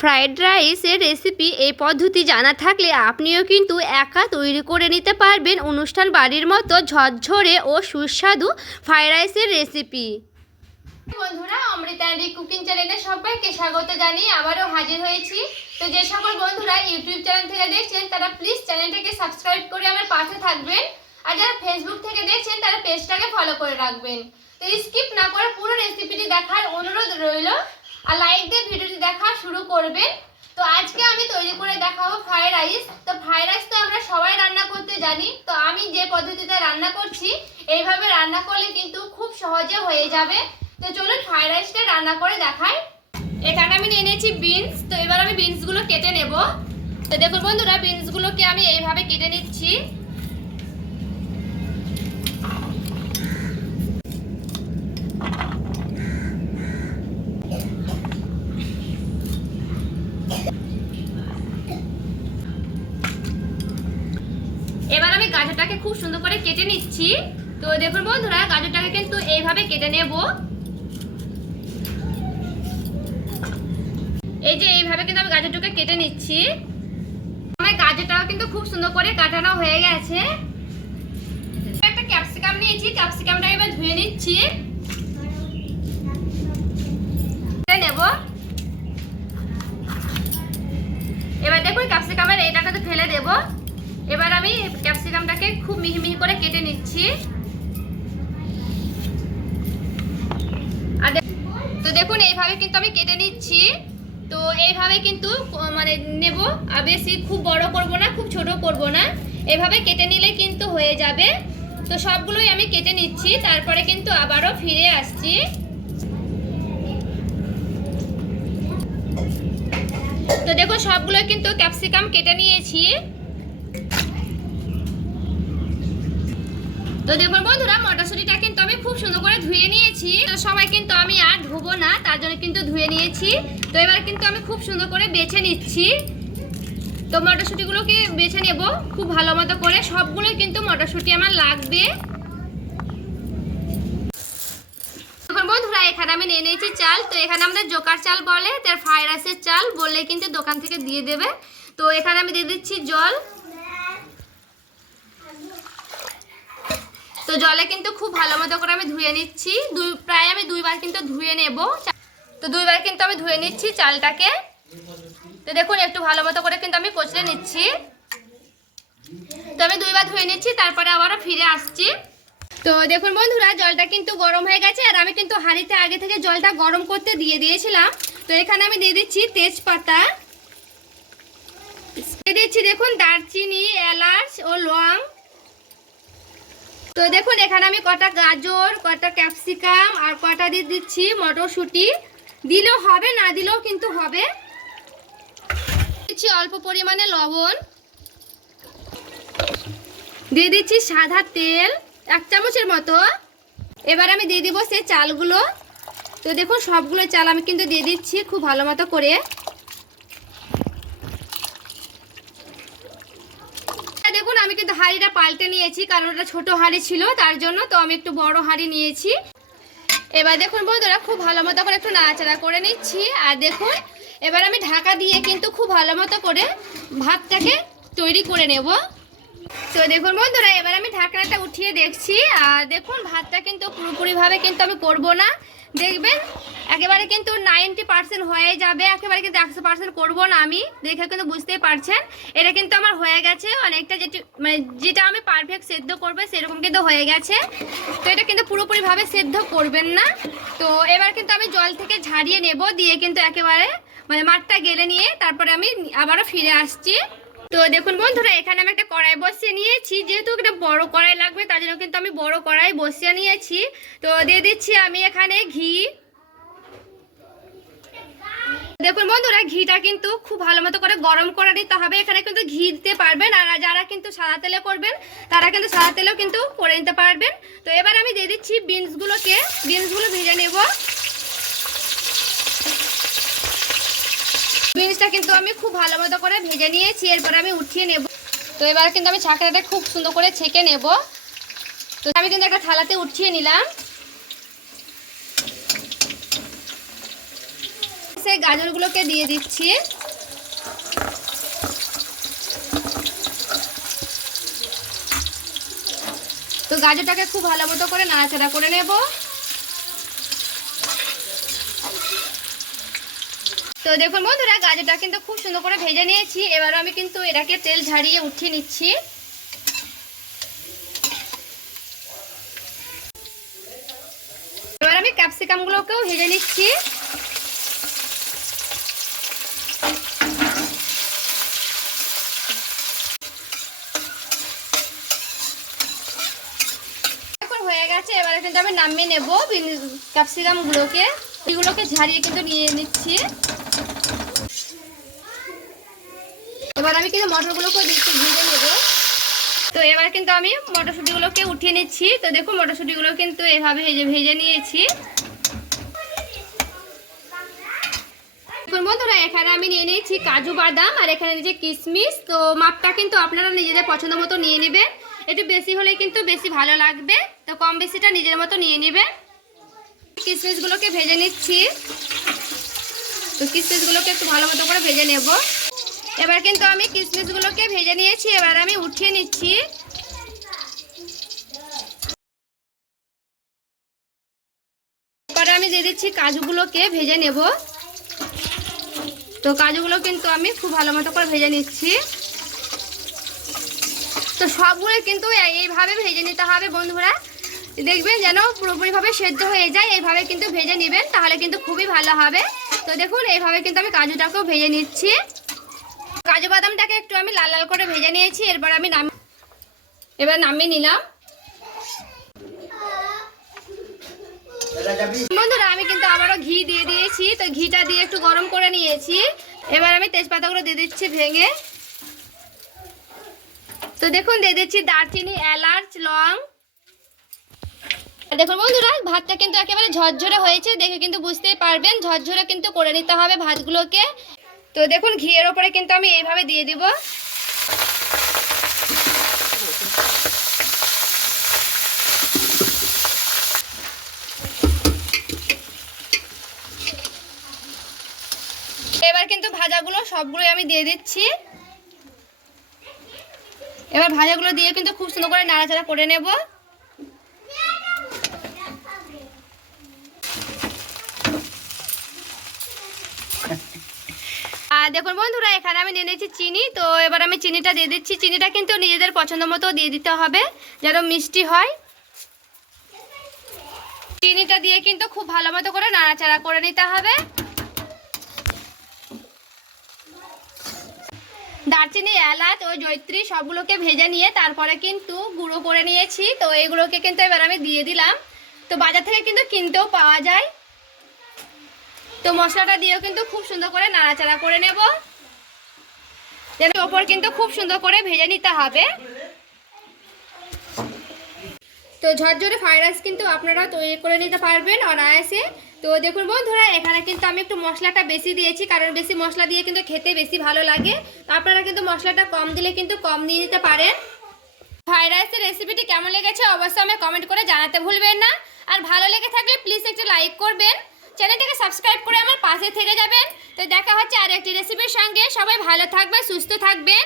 Fried রাইসের recipe এই পদ্ধতি জানা থাকলে আপনিও কিন্তু একা তৈরি করে নিতে পারবেন অনুষ্ঠান বাড়ির মতো ঝরঝরে ও সুস্বাদু ফ্রাইড রাইসের রেসিপি। বন্ধুরা, অমৃতা কুকিং চ্যানেলে সবাইকে স্বাগত জানিয়ে আবারও হাজির হয়েছি। তো যে সকল বন্ধুরা ইউটিউব চ্যানেল থেকে দেখছেন তারা প্লিজ চ্যানেলটাকে সাবস্ক্রাইব করে আমার পাশে থাকবেন, আর যারা ফেসবুক থেকে দেখছেন তারা পেজটাকে ফলো করে রাখবেন। তো স্কিপ না করে পুরো রেসিপিটি দেখার অনুরোধ রইল, আর লাইক দিয়ে ভিডিওটি দেখা শুরু করবেন। তো আজকে আমি তৈরি করে দেখাবো ফ্রাইড রাইস। তো ফ্রাইড রাইস তো আমরা সবাই রান্না করতে জানি, তো আমি যে পদ্ধতিতে রান্না করছি এইভাবে রান্না করলে কিন্তু খুব সহজে হয়ে যাবে। তো চলুন ফ্রাইড রাইসটা রান্না করে দেখাই। এখানে আমি নিয়ে নিয়েছি বিনস। তো এবার আমি বিনসগুলো কেটে নেব। তো দেখুন বন্ধুরা, বিনসগুলোকে আমি এইভাবে কেটে নিচ্ছি। এবার আমি গাজরটাকে খুব সুন্দর করে কেটে নিচ্ছি। তো দেখুন বন্ধুরা, গাজরটাকে কিন্তু এইভাবে কেটে নেব। এই যে এইভাবে কিন্তু আমি গাজরটাকে কেটে নিচ্ছি। আমার গাজরটাও কিন্তু খুব সুন্দর করে কাটানো হয়ে গেছে। একটা ক্যাপসিকাম নিয়েছি, ক্যাপসিকামটা এবার ধুয়ে নিচ্ছি নেব। এবার দেখুন ক্যাপসিকামের এইটাকে তো ফেলে দেব। এবার আমি ক্যাপসিকামটাকে খুব মিহি মিহি করে কেটে নিচ্ছি। আর তো দেখুন এইভাবে কিন্তু আমি কেটে নিচ্ছি। তো এইভাবে কিন্তু মানে নেব, আর বেশি খুব বড় করব না, খুব ছোট করব না, এইভাবে কেটে নিলে কিন্তু হয়ে যাবে। তো সবগুলোই আমি কেটে নিচ্ছি, তারপরে কিন্তু আবারও ফিরে আসছি। তো দেখো সবগুলো কিন্তু ক্যাপসিকাম কেটে নিয়েছি। তো দেখুন বন্ধুরা, মটরশুঁটিটা কিন্তু আমি খুব সুন্দর করে ধুয়ে নিয়েছি। সময় কিন্তু আমি আর ধুবো না, তার জন্য কিন্তু ধুয়ে নিয়েছি। তো এবার কিন্তু আমি খুব সুন্দর করে বেছে নিচ্ছি। তো মটরশুঁটিগুলোকে বেছে নেব খুব ভালো মতো করে। সবগুলোই কিন্তু মটরশুঁটি আমার লাগবে। দেখুন বন্ধুরা, এখানে আমি নিয়ে নিয়েছি চাল। তো এখানে আমাদের জোকার চাল বলে, তার ফ্রাইড রাইসের চাল বললে কিন্তু দোকান থেকে দিয়ে দেবে। তো এখানে আমি দিয়ে দিচ্ছি জল। তো জলে কিন্তু খুব ভালো মতো করে আমি ধুয়ে নিচ্ছি। প্রায় আমি দুইবার কিন্তু ধুয়ে নেব। তো দুইবার কিন্তু আমি ধুয়ে নিচ্ছি চালটাকে। তো দেখুন একটু ভালো মতো করে কিন্তু আমি কচলে নিচ্ছি। তো আমি দুইবার ধুয়ে নিচ্ছি, তারপরে আবারও ফিরে আসছি। তো দেখুন বন্ধুরা, জলটা কিন্তু গরম হয়ে গেছে, আর আমি কিন্তু হাঁড়িতে আগে থেকে জলটা গরম করতে দিয়ে দিয়েছিলাম। তো এখানে আমি দিয়ে দিচ্ছি তেজপাতা, দিয়ে দিচ্ছি দেখুন দারচিনি, এলাচ ও লং। তো দেখুন এখানে আমি কটা গাজর, কটা ক্যাপসিকাম আর কটা দিয়ে দিচ্ছি মটরশুঁটি। দিলেও হবে, না দিলেও কিন্তু হবে। দিচ্ছি অল্প পরিমাণে লবণ, দিয়ে দিচ্ছি সাদা তেল 1 চামচের মতো। এবার আমি দিয়ে দিব সেই চালগুলো। তো দেখুন সবগুলো চাল আমি কিন্তু দিয়ে দিচ্ছি খুব ভালো মতো করে। দেখুন আমি কিন্তু হাঁড়িটা পাল্টে নিয়েছি, কারণ ওটা ছোট হাঁড়ি ছিল তার জন্য। তো আমি একটু বড় হাঁড়ি নিয়েছি। এবার দেখুন বন্ধুরা, খুব ভালো মতো করে একটু নাড়াচাড়া করে নিচ্ছি। আর দেখুন এবার আমি ঢাকা দিয়ে কিন্তু খুব ভালো মতো করে ভাতটাকে তৈরি করে নেব। তো দেখুন বন্ধুরা, এবার আমি ঢাকনাটা উঠিয়ে দেখছি। আর দেখুন ভাতটা কিন্তু পুরোপুরিভাবে কিন্তু আমি করব না, দেখবেন একেবারে কিন্তু 90% হয়ে যাবে, একেবারে কিন্তু 100% করব না আমি। দেখে কিন্তু বুঝতেই পারছেন এটা কিন্তু আমার হয়ে গেছে অনেকটা, যেটা আমি পারফেক্ট সেদ্ধ করবে সেরকম কিন্তু হয়ে গেছে। তো এটা কিন্তু পুরোপুরিভাবে সেদ্ধ করবেন না। তো এবার কিন্তু আমি জল থেকে ঝাড়িয়ে নেব, দিয়ে কিন্তু একেবারে মাঠটা গেলে নিয়ে তারপরে আমি আবারও ফিরে আসছি। তো দেখুন বন্ধুরা, এখানে আমি একটা কড়াই বসিয়ে নিয়েছি। যেহেতু একটা বড় কড়াই লাগবে তার জন্য কিন্তু আমি বড় কড়াই বসিয়ে নিয়েছি। তো দিয়ে দিচ্ছি আমি এখানে ঘি। দেখুন বন্ধুরা, ঘিটা কিন্তু খুব ভালো মতো করে গরম করে দিতে হবে। এখানে কিন্তু ঘি দিতে পারবেন, আর যারা কিন্তু সাদা তেলে করবেন তারা কিন্তু সাদা তেলেও কিন্তু করে নিতে পারবেন। তো এবার আমি দিয়ে দিচ্ছি বিনসগুলো ভেজে নেব। বিনসটা কিন্তু আমি খুব ভালো মতো করে ভেজে নিয়েছি, এরপর আমি উঠিয়ে নেব। তো এবার কিন্তু আমি ছাঁকড়াটা খুব সুন্দর করে ছেঁকে নেব। তো আমি কিন্তু একটা থালাতে উঠিয়ে নিলাম। সেই গাজরগুলোকে দিয়ে দিচ্ছি। তো গাজরটাকে খুব ভালো মতো করে নাড়াচাড়া করে নেব। তো দেখুন বন্ধুরা, গাজরটা কিন্তু খুব সুন্দর করে ভেজে নিয়েছি। এবার আমি কিন্তু এটাকে তেল ঝারিয়ে উঠিয়ে নিচ্ছি। এবার আমি ক্যাপসিকামগুলোকেও ভেজে নিচ্ছি। হয়ে গেছে, এবারে কিন্তু আমি নামিয়ে নেব ক্যাপসিকামগুলোকে। এগুলোকে ঝারিয়ে কিন্তু নিয়ে নিচ্ছি। এবার আমি কিন্তু মটরগুলোকে দিচ্ছি, ভেজে নেব। তো এবার কিন্তু আমি মটরশুঁটিগুলোকে উঠিয়ে নিচ্ছি। তো দেখুন মটরশুঁটিগুলো কিন্তু এভাবে ভেজে নিয়েছি। দেখুন বন্ধুরা, এখানে আমি নিয়ে নিয়েছি কাজু বাদাম আর এখানে নিয়েছি কিশমিশ। তো মাপটা কিন্তু আপনারা নিজেদের পছন্দ মতো নিয়ে নেবেন। একটু বেশি হলে কিন্তু বেশি ভালো লাগবে, তো কম বেশিটা নিজের মতো নিয়ে নেবেন। কিশমিশগুলোকে ভেজে নিচ্ছি। তো কিশমিশগুলোকে একটু ভালো মতো করে ভেজে নেব। এবার কিন্তু আমি কিশমিশগুলোকে ভেজে নিয়েছি, এবার আমি উঠিয়ে নিচ্ছি। এবার আমি দিয়ে দিচ্ছি কাজুগুলোকে ভেজে নেব। তো কাজুগুলো কিন্তু আমি খুব ভালো মতো করে ভেজে নিচ্ছি। তো সবগুলো কিন্তু এইভাবে ভেজে নিতে হবে বন্ধুরা, দেখবেন যেন পুরোপুরিভাবে সেদ্ধ হয়ে যায়। এইভাবে কিন্তু ভেজে নেবেন, তাহলে কিন্তু খুবই ভালো হবে। তো দেখুন এইভাবে কিন্তু আমি কাজুটাকেও ভেজে নিচ্ছি। কাজু বাদামটাকে একটু আমি লাল লাল করে ভেজে নিয়েছি। এরপর আমি নামিয়ে নিলাম। বন্ধুরা, আমি কিন্তু আবারও ঘি দিয়ে দিয়েছি। তো ঘিটা দিয়ে একটু গরম করে নিয়েছি। এবার আমি তেজপাতাগুলো দিয়ে দিচ্ছি ভেঙে। তো দেখুন দিয়ে দিচ্ছি দারচিনি, এলাচ, লং। দেখুন বন্ধুরা, ভাতটা কিন্তু একেবারে ঝরঝরে হয়েছে, দেখে কিন্তু বুঝতেই পারবেন। ঝরঝরে কিন্তু করে নিতে হবে ভাতগুলোকে। তো দেখুন ঘিয়ের ওপরে কিন্তু আমি এইভাবে দিয়ে দিব। এবার কিন্তু ভাজাগুলো সবগুলোই আমি দিয়ে দিচ্ছি। এবার ভাজাগুলো দিয়ে কিন্তু খুব সুন্দর করে নাড়াচাড়া করে নেব। আর দেখুন বন্ধুরা, এখানে আমি নিয়ে নিয়েছি চিনি। তো এবার আমি চিনিটা দিয়ে দিচ্ছি। চিনিটা কিন্তু নিজেদের পছন্দ মতো দিয়ে দিতে হবে, যেন মিষ্টি হয়। চিনিটা দিয়ে কিন্তু খুব ভালো মতো করে নাড়াচাড়া করে নিতে হবে। দারচিনি, এলাচ ও জয়িত্রী সবগুলোকে ভেজে নিয়ে তারপরে কিন্তু গুঁড়ো করে নিয়েছি। তো এগুলোকে কিন্তু এবার আমি দিয়ে দিলাম। তো বাজার থেকে কিন্তু কিনতেও পাওয়া যায়। তো মশলাটা দিয়েও কিন্তু খুব সুন্দর করে নাড়াচাড়া করে নেব। এর ওপর কিন্তু খুব সুন্দর করে ভেজে নিতে হবে। তো ঝরঝরে ফ্রাইড রাইস কিন্তু আপনারা তৈরি করে নিতে পারবেন অনায়াসে। তো দেখুন বন্ধুরা, এখানে কিন্তু আমি একটু মশলাটা বেশি দিয়েছি, কারণ বেশি মশলা দিয়ে কিন্তু খেতে বেশি ভালো লাগে। আপনারা কিন্তু মশলাটা কম দিলে কিন্তু কম দিয়ে নিতে পারেন। ফ্রাইড রাইসের রেসিপিটি কেমন লেগেছে অবশ্যই আমাকে কমেন্ট করে জানাতে ভুলবেন না। আর ভালো লেগে থাকলে প্লিজ একটা লাইক করবেন, চ্যানেলটাকে সাবস্ক্রাইব করে আমার পাশে থেকে যাবেন। তো দেখা হচ্ছে আর একটি রেসিপির সঙ্গে। সবাই ভালো থাকবেন, সুস্থ থাকবেন।